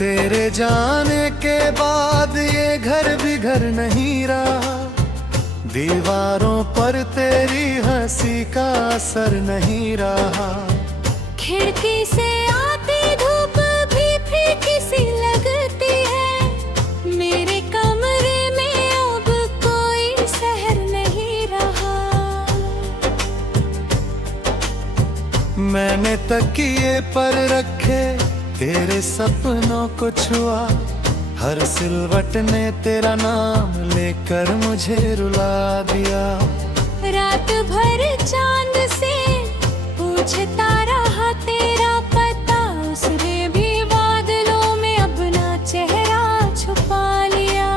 तेरे जाने के बाद ये घर भी घर नहीं रहा, दीवारों पर तेरी हंसी का असर नहीं रहा। खिड़की से आती धूप भी फीकी सी लगती है, मेरे कमरे में अब कोई शहर नहीं रहा। मैंने तकिए पर रखे तेरे सपनों को छुआ, हर सिलवट ने तेरा नाम लेकर मुझे रुला दिया। रात भर चांद से पूछता रहा तेरा पता, उसने भी बादलों में अपना चेहरा छुपा लिया।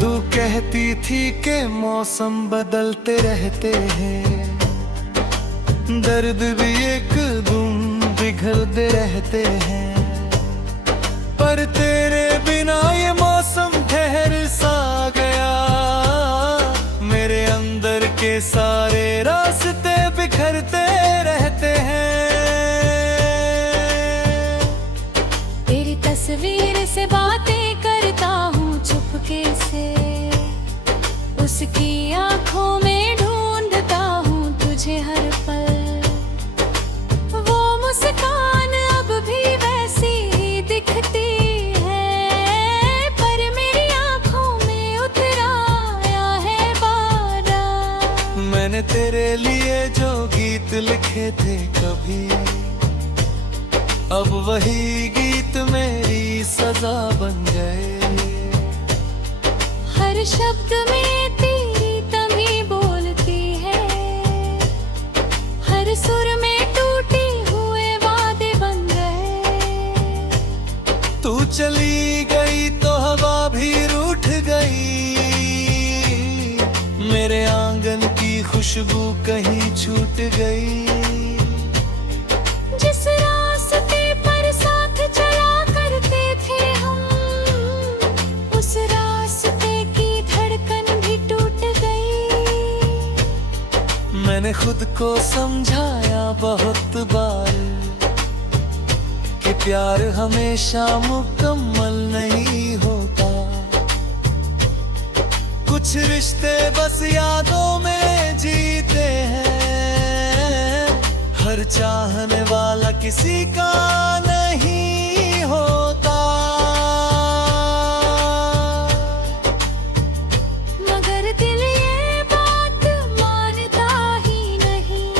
तू कहती थी कि मौसम बदलते रहते हैं, दर्द भी एक दूम पिघलते रहते हैं, पर तेरे बिना ये मौसम ठहर सा गया। मेरे अंदर के सारे रास्ते बिखरते रहते हैं। तेरी तस्वीर से बातें करता हूँ चुपके से, उसकी आंखों में ढूंढता हूँ तुझे हर पल। वो मुस्कान अब भी वैसी ही दिखती है, पर मेरी आंखों में उतर आया है बादल। मैंने तेरे लिए जो गीत लिखे थे कभी, अब वही गीत मेरी सजा बन गए। हर शब्द में तेरी तभी बोलती है, हर सुर में टूटे हुए वादे बन गए। तू चली गई तो हवा भी रूठ गई, मेरे आंगन की खुशबू कहीं छूट गई। जिस रास्ते पर साथ चला करते थे हम, उस रास्ते की धड़कन भी टूट गई। मैंने खुद को समझाया बहुत बार कि प्यार हमेशा मुकम्मल नहीं होता, कुछ रिश्ते बस यादों में जीते हैं, हर चाहने वाला किसी का नहीं होता। मगर दिल ये बात मानता ही नहीं,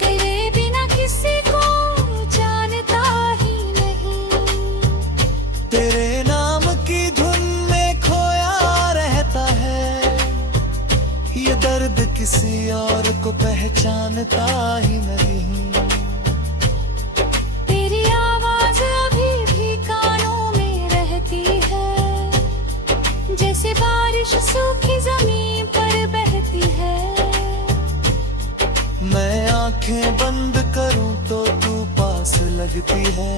तेरे बिना किसी को जानता ही नहीं। तेरे नाम की धुन में खोया रहता है, ये दर्द किसी और को पहचानता ही नहीं। तेरी आवाज अभी भी कानों में रहती है, जैसे बारिश सूखी जमीन पर बहती है। मैं आंखें बंद करूं तो तू पास लगती है,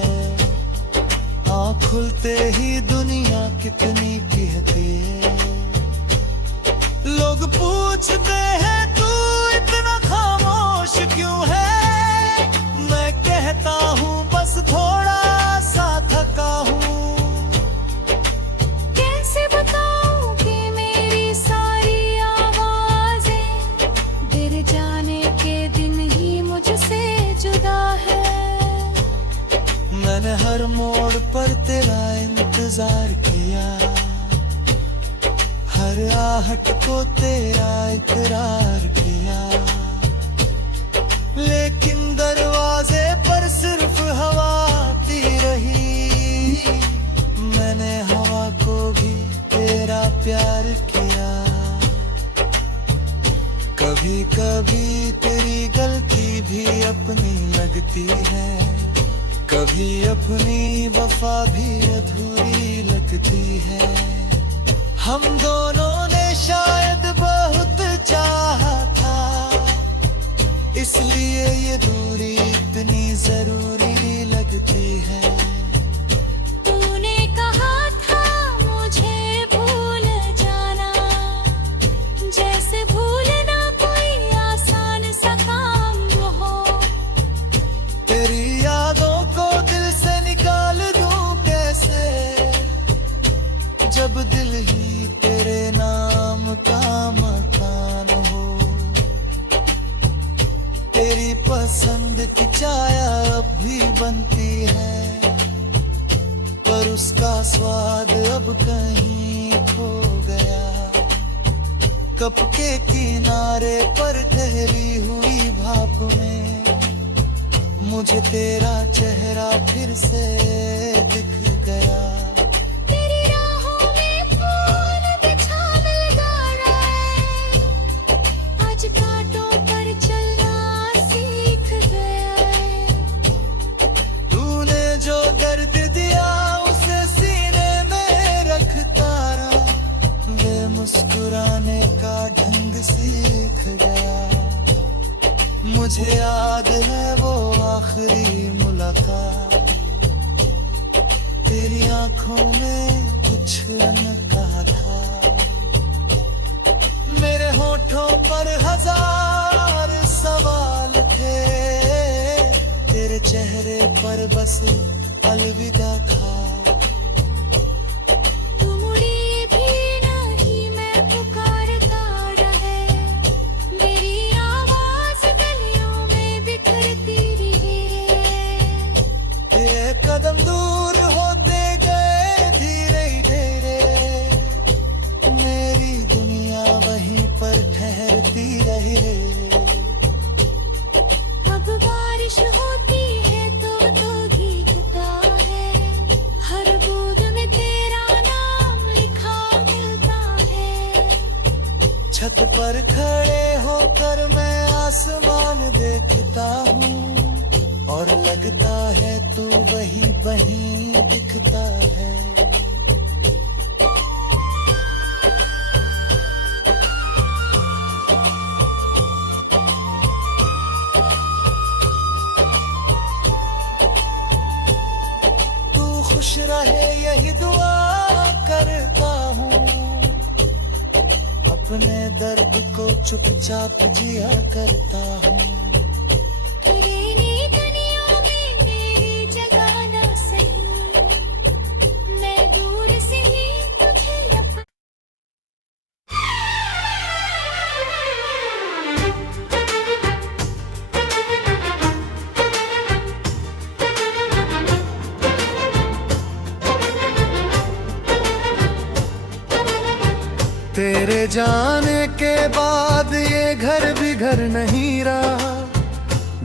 आँख खुलते ही दुनिया कितनी कहती है। लोग पूछते हैं तू इतना खामोश क्यों है, मैं कहता हूँ बस थोड़ा सा थका हूँ। कैसे बताऊं कि मेरी सारी आवाजें तेरे जाने के दिन ही मुझसे जुदा है। मैंने हर मोड़ पर तेरा इंतजार किया, हर आहट को तेरा इकरार किया, लेकिन दरवाजे पर सिर्फ हवा आती रही। मैंने हवा को भी तेरा प्यार किया। कभी कभी तेरी गलती भी अपनी लगती है, कभी अपनी वफा भी अधूरी लगती है। हम दोनों ने शायद बहुत चाहा था, इसलिए ये दूरी इतनी जरूरी लगती है। तूने कहा था मुझे भूल जाना, अब दिल ही तेरे नाम का मकान हो। तेरी पसंद की चाय अब भी बनती है, पर उसका स्वाद अब कहीं खो गया। कप के किनारे पर ठहरी हुई भाप में मुझे तेरा चेहरा फिर से दिख गया। तेरी राहों में फूल बिछा मिल गया है, आज कांटों पर चलना सीख गया है। तूने जो दर्द दिया उसे सीने में रखता रहा, वे मुस्कुराने का ढंग सीख गया। मुझे याद है वो आखिरी मुलाकात, तेरी आंखों में कुछ अनकहा था। मेरे होठों पर हजार सवाल थे, तेरे चेहरे पर बस अलविदा था। तू मुड़ी भी नहीं, मैं पुकारता रहे, मेरी आवाज गलियों में बिखरती रही। ये कदम दूर होते गए धीरे धीरे, मेरी दुनिया वहीं पर ठहरती रही। अब बारिश होती है तो भीगता है, हर बूंद में तेरा नाम लिखा मिलता है। छत पर खड़े होकर मैं आसमान देखता हूँ, और लगता है तू वहीं वहीं दिखता है। तू खुश रहे यही दुआ करता हूँ, अपने दर्द को चुपचाप जिया करता हूँ। तेरी दुनिया में मेरी जगह ना सही, मैं दूर से ही तुझे अपना। तेरे जाने के बाद ये घर भी घर नहीं रहा,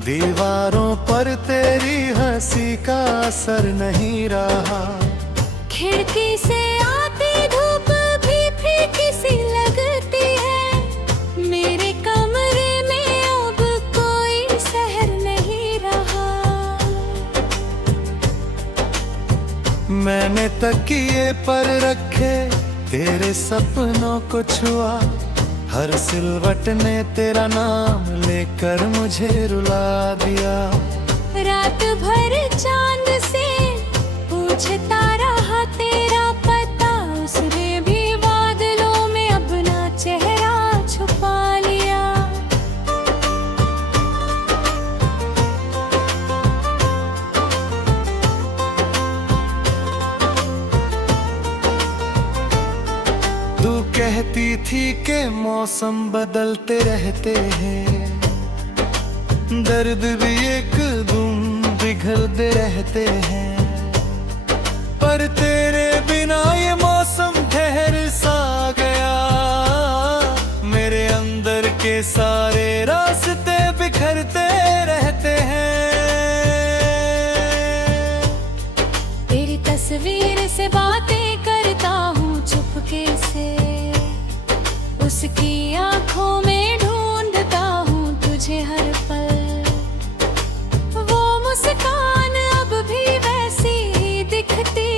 दीवारों पर तेरी हंसी का असर नहीं रहा। खिड़की से आती धूप भी फीकी सी लगती है, मेरे कमरे में अब कोई सहर नहीं रहा। मैंने तकिए पर रखे तेरे सपनों को छुआ, हर सिलवट ने तेरा नाम लेकर मुझे रुला दिया। रात भर चांद से पूछता रहा तेरा पता, उसने भी बादलों में अपना चेहरा छुपा लिया। तू कहती थी कि मौसम बदलते रहते हैं, दर्द भी एक दूम पिघलते रहते हैं, पर तेरे बिना ये मौसम ठहर सा गया। मेरे अंदर के सारे रास्ते बिखरते रहते हैं। तेरी तस्वीर से बातें करता हूँ चुपके से, उसकी आंखों में ढूंढता हूँ तुझे हर पल। वो मुस्कान अब भी वैसी ही दिखती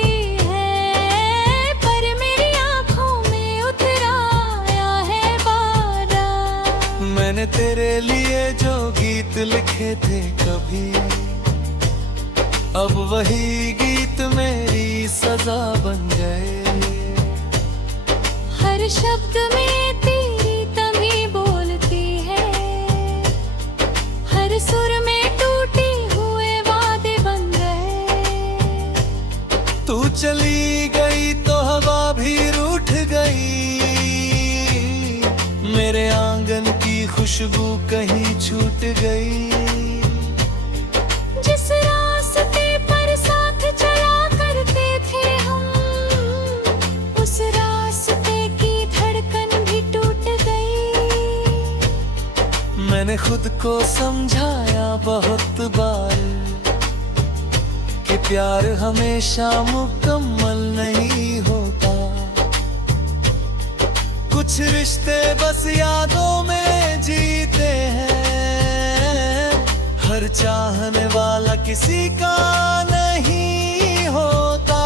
है, पर मेरी आंखों में उतर आया है बादल। मैंने तेरे लिए जो गीत लिखे थे कभी, अब वही गीत मेरी सजा बन गए। हर शब्द में तेरी तभी बोलती है, हर सुर में टूटे हुए वादे बन गए। तू चली गई तो हवा भी रूठ खुशबू कहीं छूट गई। जिस रास्ते पर साथ चला करते थे हम, उस रास्ते की धड़कन भी टूट गई। मैंने खुद को समझाया बहुत बार कि प्यार हमेशा मुकम्मल नहीं होता। कुछ रिश्ते बस यादों में जीते हैं, हर चाहने वाला किसी का नहीं होता।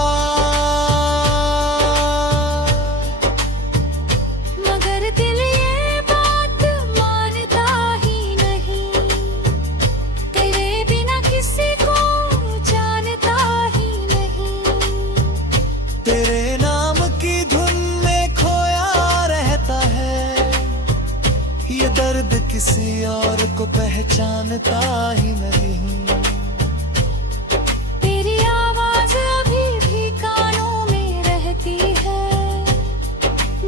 मगर दिल ये बात मानता ही नहीं, तेरे बिना किसी को जानता ही नहीं। तेरे नाम की धुन में खोया रहता है, ये दर्द किसी और को पहचानता ही नहीं। तेरी आवाज अभी भी कानों में रहती है,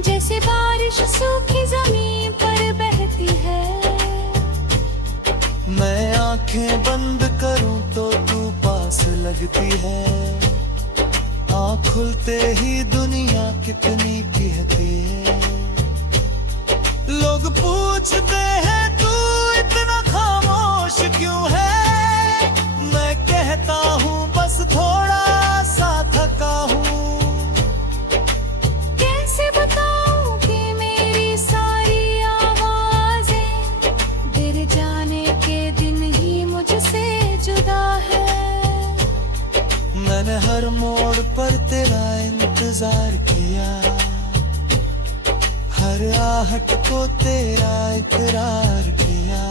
जैसे बारिश सूखी जमीन पर बहती है। मैं आंखें बंद करूं तो तू पास लगती है, आँख खुलते ही दुनिया कितनी कहती है। लोग पूछते हैं तू इतना खामोश क्यों है, मैं कहता हूँ बस थोड़ा सा थका हूँ। कैसे बताऊं कि मेरी सारी आवाजें तेरे जाने के दिन ही मुझसे जुदा है। मैंने हर मोड़ पर तेरा इंतजार किया, हर आहट को तेरा इकरार किया,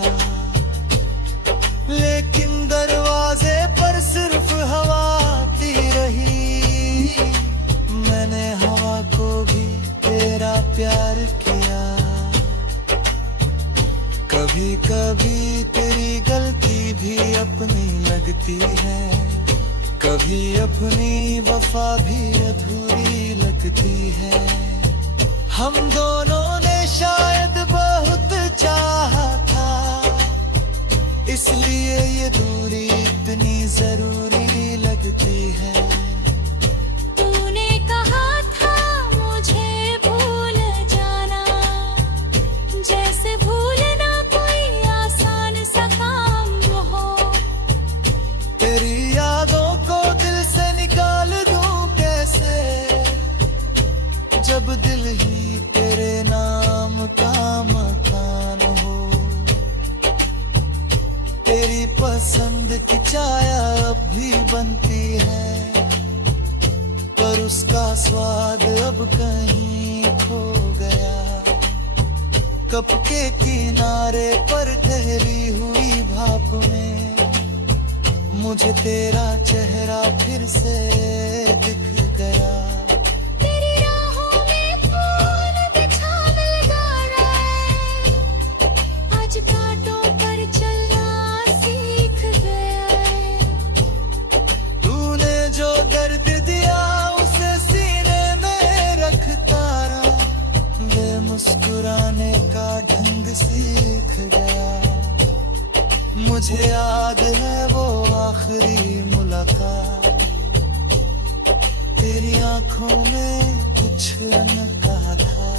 लेकिन दरवाजे पर सिर्फ हवा आती रही। मैंने हवा को भी तेरा प्यार किया। कभी कभी तेरी गलती भी अपनी लगती है, कभी अपनी वफा भी अधूरी लगती है। हम दोनों ने शायद बहुत चाहा था, इसलिए ये दूरी इतनी जरूरी लगती है। तूने कहा था मुझे भूल जाना, जैसे भूलना कोई आसान सा काम हो। तेरी यादों को दिल से निकाल दूं कैसे, जब दिल ही तेरे नाम का मकान हो। तेरी पसंद की चाय अब भी बनती है, पर उसका स्वाद अब कहीं खो गया। कप के किनारे पर ठहरी हुई भाप में मुझे तेरा चेहरा फिर से दिख गया। तेरी राहों में फूल बिछा मिल गया है, आज कांटों पर चलना सीख गया है। तूने जो दर्द दिया उसे सीने में रखता रहा, वे मुस्कुराने का ढंग सीख गया। मुझे याद है वो आखिरी मुलाकात, तेरी आंखों में कुछ अनकहा था।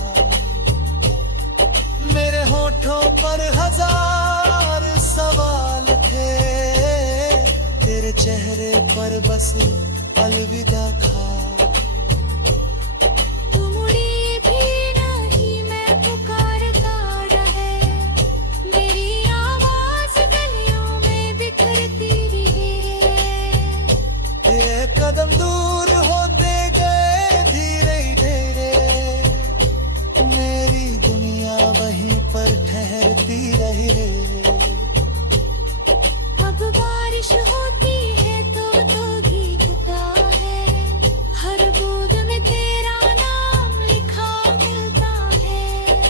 मेरे होठों पर हजार सवाल थे, तेरे चेहरे पर बस अलविदा था। तू मुड़ी भी नहीं, मैं पुकारता रहे, मेरी आवाज गलियों में बिखरती रही। ये कदम दूर होते गए धीरे धीरे, मेरी दुनिया वहीं पर ठहरती रही। अब बारिश होती है तो भीगता है, हर बूंद में तेरा नाम लिखा मिलता है।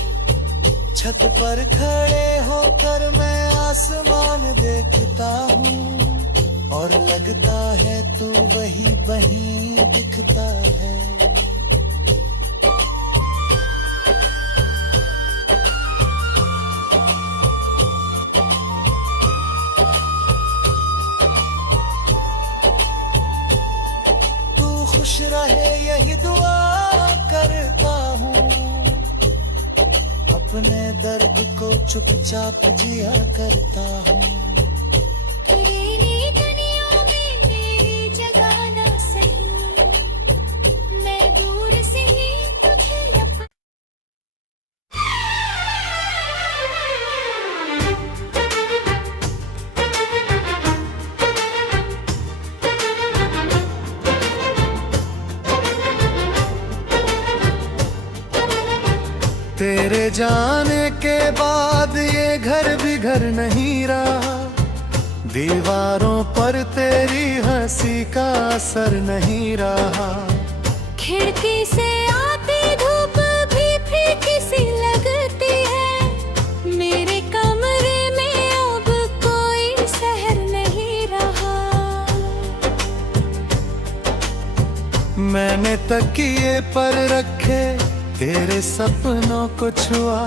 छत पर खड़े होकर मैं आसमान देखता हूँ, और लगता है तू वही वहीं दिखता है। को चुपचाप जिया करता हूँ। तेरी दुनिया में मेरी जगह ना सही, मैं दूर से ही तुझे अपना। तेरे जाने के बाद ये घर भी घर नहीं रहा, दीवारों पर तेरी हंसी का असर नहीं रहा। खिड़की से आती धूप भी फीकी सी लगती है, मेरे कमरे में अब कोई शहर नहीं रहा। मैंने तकिए पर रखे तेरे सपनों को छुआ,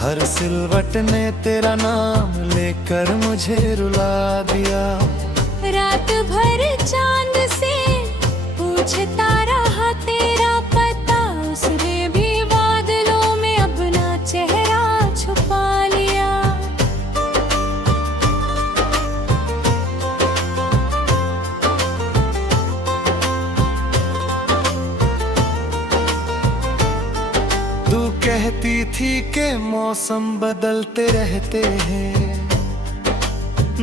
हर सिलवट ने तेरा नाम लेकर मुझे रुला दिया। रात भर चांद से पूछता रहा तेरा पता, उसने भी बादलों में अपना चेहरा छुपा लिया। तू कहती थी कि मौसम बदलते रहते हैं,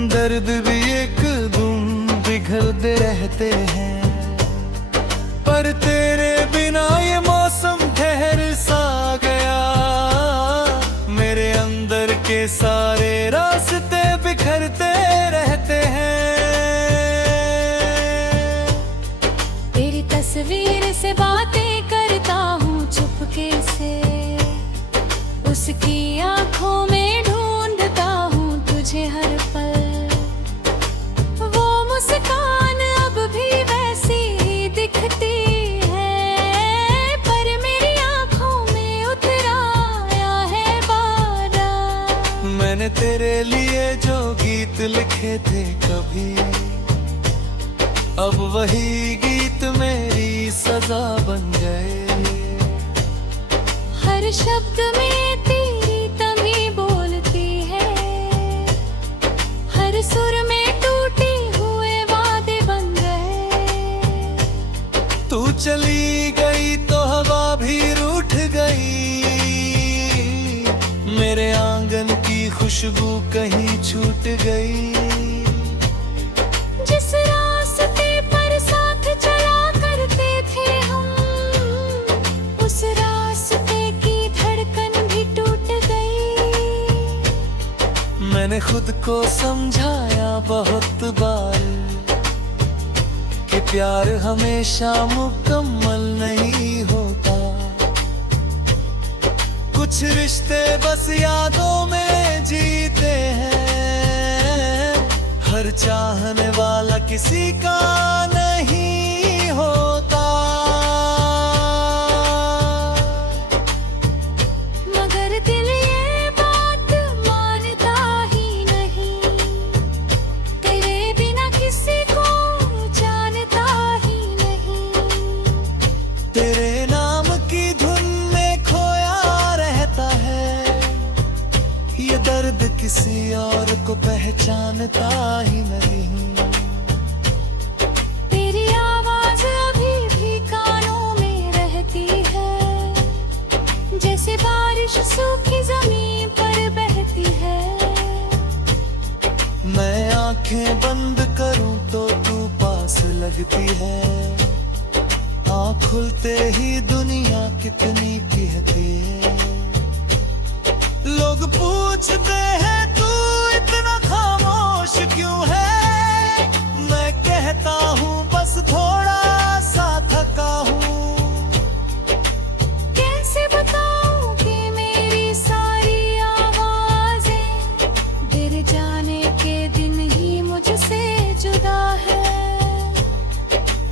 दर्द भी एक दूम पिघलते रहते हैं, पर तेरे बिना ये मौसम ठहर सा गया। मेरे अंदर के सारे रास्ते बिखरते रहते हैं। तेरी तस्वीर से बातें करता हूँ चुपके से, उसकी आंखों में ढूंढता हूँ तुझे हर पल। वो मुस्कान अब भी वैसी ही दिखती है, पर मेरी आंखों में उतर आया है बादल। मैंने तेरे लिए जो गीत लिखे थे कभी, अब वही गीत मेरी सजा बन गए। हर शब्द में तेरी तभी बोलती है, हर सुर में टूटे हुए वादे बन गए। तू चली गई तो हवा भी रूठ गई, मेरे आंगन की खुशबू कहीं छूट गई। जिस रास्ते पर साथ चला करते थे हम, उस रास्ते की धड़कन भी टूट गई। मैंने खुद को समझाया बहुत बार कि प्यार हमेशा मुकम्मल नहीं होता, कुछ रिश्ते बस यादों में जीते हैं, हर चाहने वाला किसी का नहीं होता। मगर दिल ये बात मानता ही नहीं, तेरे बिना किसी को जानता ही नहीं। तेरे नाम की धुन में खोया रहता है, ये दर्द किसी और को पहचानता ही नहीं। तेरी आवाज अभी भी कानों में रहती है, जैसे बारिश सूखी जमीन पर बहती है। मैं आंखें बंद करूं तो तू पास लगती है, आँख खुलते ही दुनिया कितनी कहती है। लोग पूछते हैं तू इतना खामोश क्यों है, मैं कहता हूँ बस थोड़ा सा थका हूँ। कैसे बताऊं कि मेरी सारी आवाजें तेरे जाने के दिन ही मुझसे जुदा है।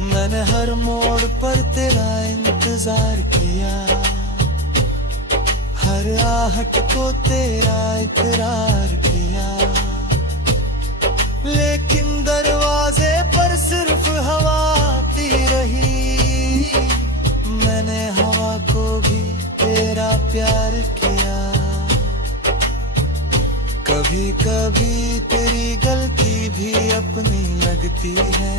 मैंने हर मोड़ पर तेरा इंतजार किया, हर आहट को तेरा इकरार किया, लेकिन दरवाजे पर सिर्फ हवा आती रही। मैंने हवा को भी तेरा प्यार किया। कभी कभी तेरी गलती भी अपनी लगती है,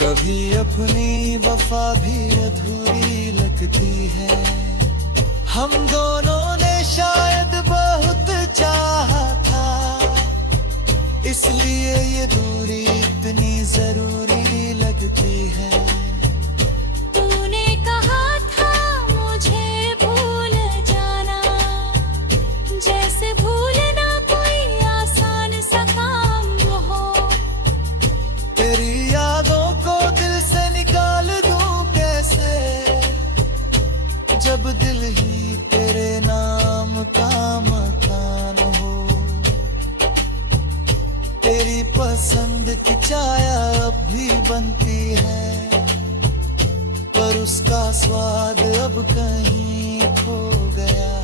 कभी अपनी वफा भी अधूरी लगती है। हम दोनों ने शायद बहुत चाहा था, इसलिए ये दूरी इतनी जरूरी लगती है। तूने कहा था मुझे भूल जाना, जैसे भूलना कोई आसान सा काम हो। तेरी यादों को दिल से निकाल दूं कैसे, जब दिल ही तेरे नाम का मकान हो। तेरी पसंद की चाय अब भी बनती है, पर उसका स्वाद अब कहीं खो गया।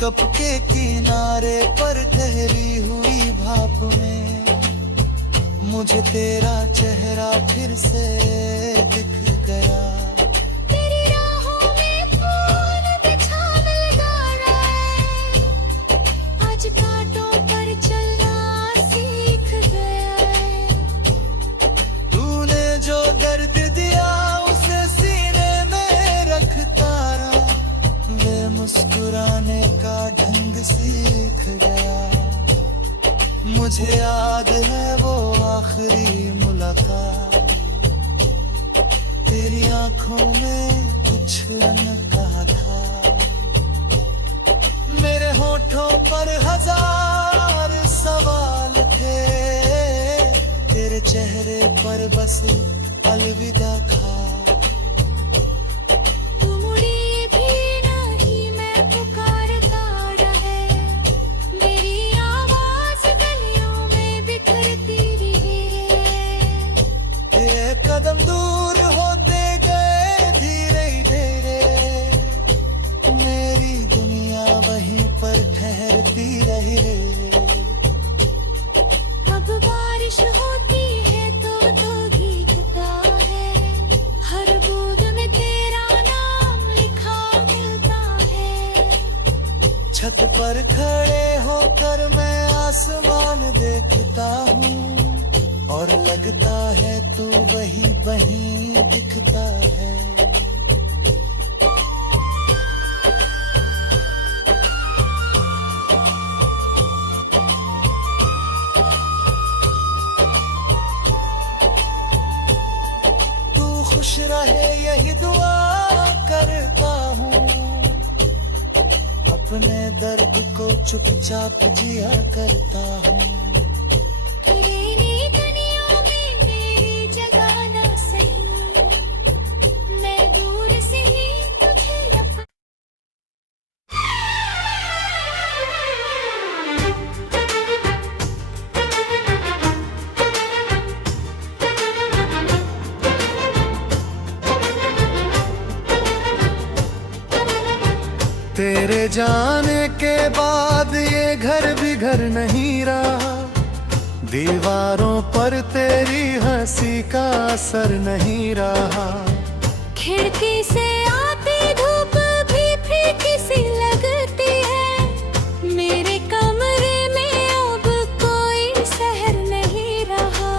कप के किनारे पर ठहरी हुई भाप में मुझे तेरा चेहरा फिर से दिख गया। तेरी राहों में फूल बिछा मिल गया है, आज कांटों पर चलना सीख गया है। तूने जो दर्द दिया उसे सीने में रखता रहा, वे मुस्कुराने का ढंग सीख गया। मुझे याद है वो आखिरी मुलाकात, तेरी आंखों में कुछ अनकहा था। मेरे होठों पर हजार सवाल थे, तेरे चेहरे पर बस अलविदा था। तू मुड़ी भी नहीं, मैं पुकारता रहे, मेरी आवाज गलियों में बिखरती रही। ये कदम दूर होते गए धीरे धीरे, मेरी दुनिया वहीं पर ठहरती रही। अब बारिश होती है तो भीगता है, हर बूंद में तेरा नाम लिखा मिलता है। छत पर खड़े होकर मैं आसमान देखता हूँ, और लगता है तू वही वहीं दिखता है। तू खुश रहे यही दुआ करता हूँ, अपने दर्द को चुपचाप जिया करता हूँ। तेरी दुनिया में मेरी जगह ना सही, मैं दूर से ही तुझे अपना। तेरे जाने के बाद ये घर भी घर नहीं रहा, दीवारों पर तेरी हंसी का असर नहीं रहा। खिड़की से आती धूप भी फीकी सी लगती है, मेरे कमरे में अब कोई शहर नहीं रहा।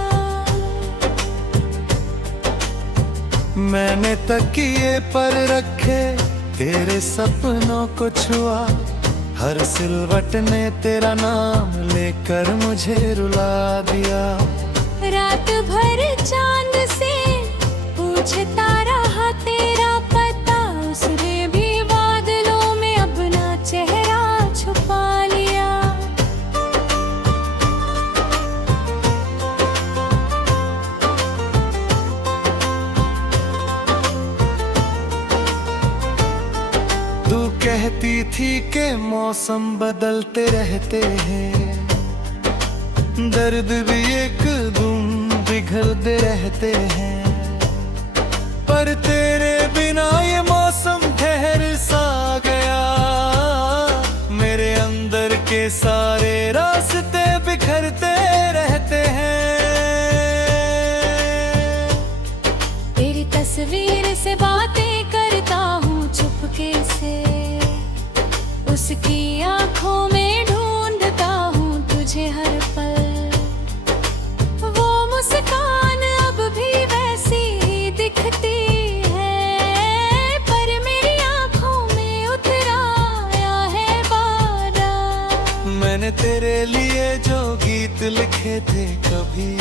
मैंने तकिए पर रखे तेरे सपनों को छुआ, हर सिलवट ने तेरा नाम लेकर मुझे रुला दिया। रात भर चांद से पूछता रहा तेरा पता, उसने भी बादलों में अपना चेहरा छुपा लिया। तू कहती थी कि मौसम बदलते रहते हैं, दर्द भी एक दूम पिघलते रहते हैं, पर तेरे बिना ये मौसम ठहर सा गया। मेरे अंदर के सारे रास्ते बिखरते रहते हैं। तेरी तस्वीर से बातें करता हूँ चुपके से, उसकी आंखों में ढूंढता कभी,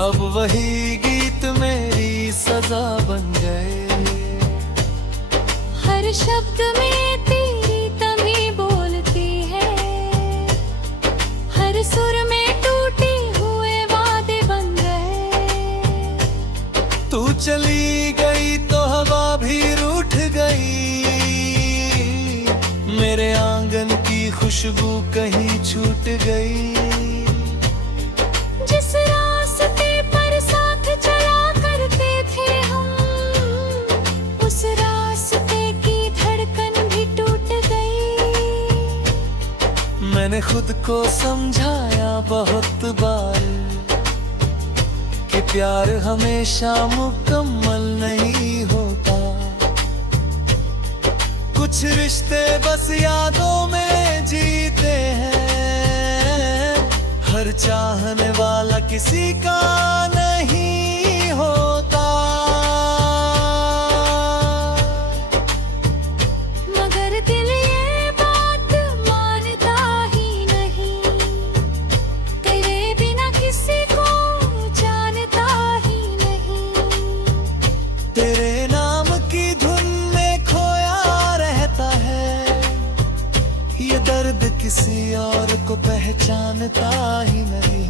अब वही गीत मेरी सजा बन गए। हर शब्द में तेरी तभी बोलती है, हर सुर में टूटे हुए वादे बन गए। तू चली गई तो हवा भी रूठ गई, मेरे आंगन की खुशबू कहीं छूट गई। जिस रास्ते पर साथ चला करते थे हम, उस रास्ते की धड़कन भी टूट गई। मैंने खुद को समझाया बहुत बार कि प्यार हमेशा मुकम्मल नहीं होता। कुछ रिश्ते बस यादों में जीते हैं, हर चाहने वाला किसी का नहीं होता। मगर दिल ये बात मानता ही नहीं, तेरे बिना किसी को जानता ही नहीं। तेरे नाम की धुन में खोया रहता है, ये दर्द किसी और को पहचानता ही नहीं।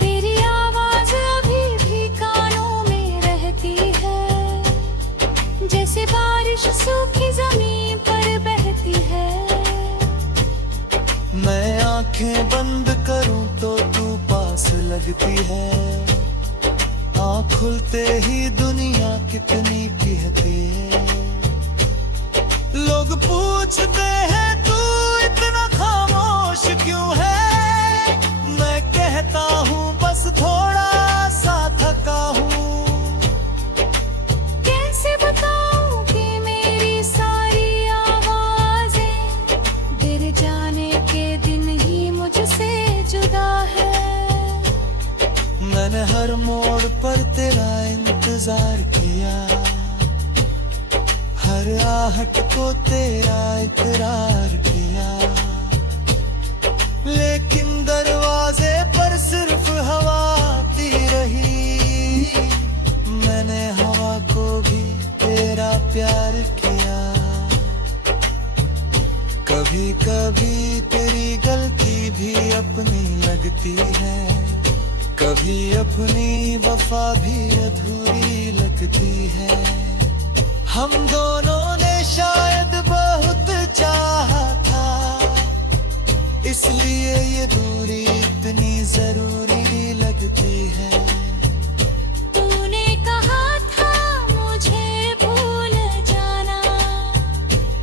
तेरी आवाज अभी भी कानों में रहती है, जैसे बारिश सूखी जमीन पर बहती है। मैं आंखें बंद करूं तो तू पास लगती है, आँख खुलते ही दुनिया कितनी कहती है। लोग पूछते हैं तू इतना खामोश क्यों है, मैं कहता हूँ बस थोड़ा सा थका हूँ। कैसे बताऊं कि मेरी सारी आवाजें तेरे जाने के दिन ही मुझसे जुदा है। मैंने हर मोड़ पर तेरा इंतजार किया, हर आहट को तेरा इकरार किया, लेकिन दरवाजे पर सिर्फ हवा आती रही। मैंने हवा को भी तेरा प्यार किया। कभी कभी तेरी गलती भी अपनी लगती है, कभी अपनी वफा भी अधूरी लगती है। हम दोनों ने शायद बहुत चाहा था, इसलिए ये दूरी इतनी जरूरी लगती है। तूने कहा था मुझे भूल जाना,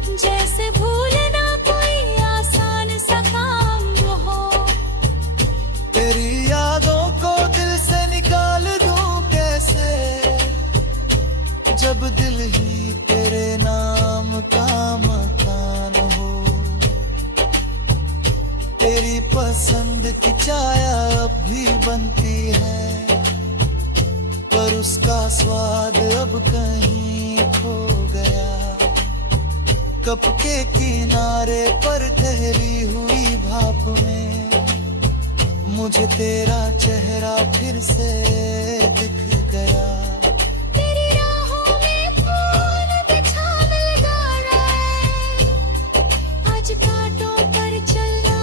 जैसे भूलना कोई आसान सा काम हो। तेरी यादों को दिल से निकाल दूं कैसे, जब दिल ही तेरे नाम का मकान हो। तेरी पसंद की चाय अब भी बनती है, पर उसका स्वाद अब कहीं खो गया। कप के किनारे पर ठहरी हुई भाप में मुझे तेरा चेहरा फिर से दिख गया। तेरी राहों में फूल बिछा मिल गया, आज कांटों पर चलना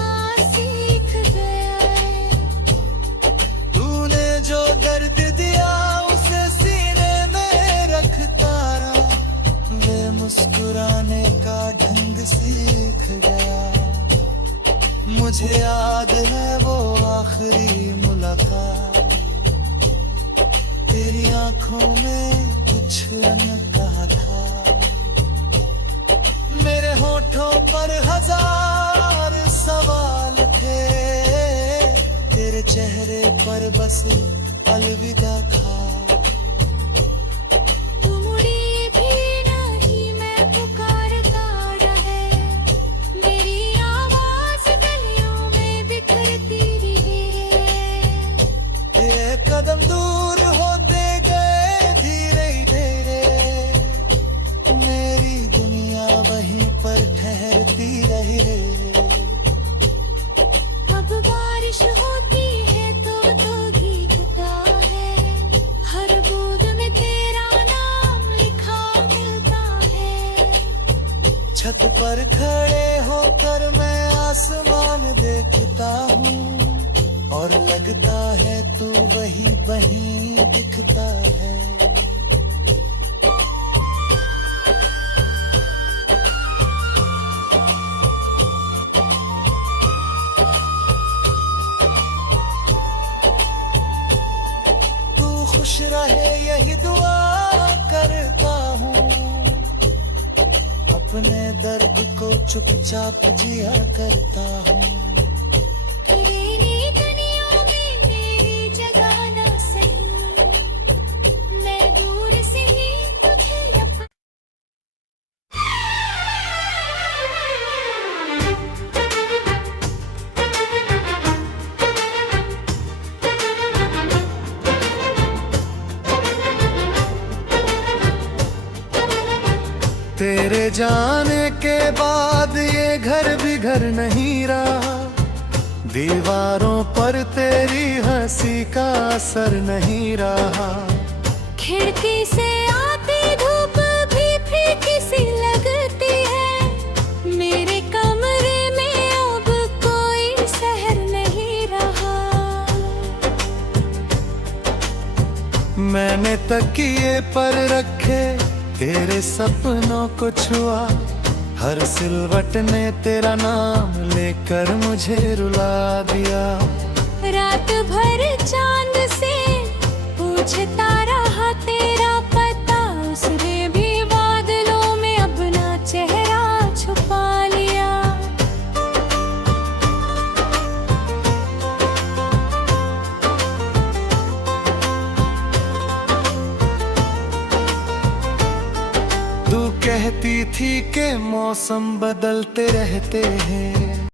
सीख गया। तूने जो दर्द दिया उसे सीने में रखता रहा, वे मुस्कुराने का ढंग सीख गया। मुझे याद है वो आखिरी मुलाकात, तेरी आंखों में कुछ अनकहा था। मेरे होठों पर हजार सवाल थे, तेरे चेहरे पर बस अलविदा था। तू मुड़ी भी नहीं, मैं पुकारता रहे, मेरी आवाज गलियों में बिखरती रही। ये कदम दूर होते गए धीरे धीरे, मेरी दुनिया वहीं पर ठहरती रही। अब छत पर खड़े होकर मैं आसमान देखता हूँ और लगता है तू वही वहीं दिखता है। तू खुश रहे यही दुआ करता हूँ, अपने दर्द को चुपचाप जिया करता हूँ। तेरी दुनिया में मेरी जगह ना सही, मैं दूर से ही तुझे तेरे जाने के बाद ये घर भी घर नहीं रहा, दीवारों पर तेरी हंसी का असर नहीं रहा। खिड़की से आती धूप भी फीकी सी लगती है, मेरे कमरे में अब कोई शहर नहीं रहा। मैंने तकिए पर रखे तेरे सपनों को छुआ, हर सिलवट ने तेरा नाम लेकर मुझे रुला दिया। रात भर चांद से पूछता रहा तेरा पता, उसने भी बादलों में अपना चेहरा छुपा लिया। तू कहती थी कि मौसम बदलते रहते हैं,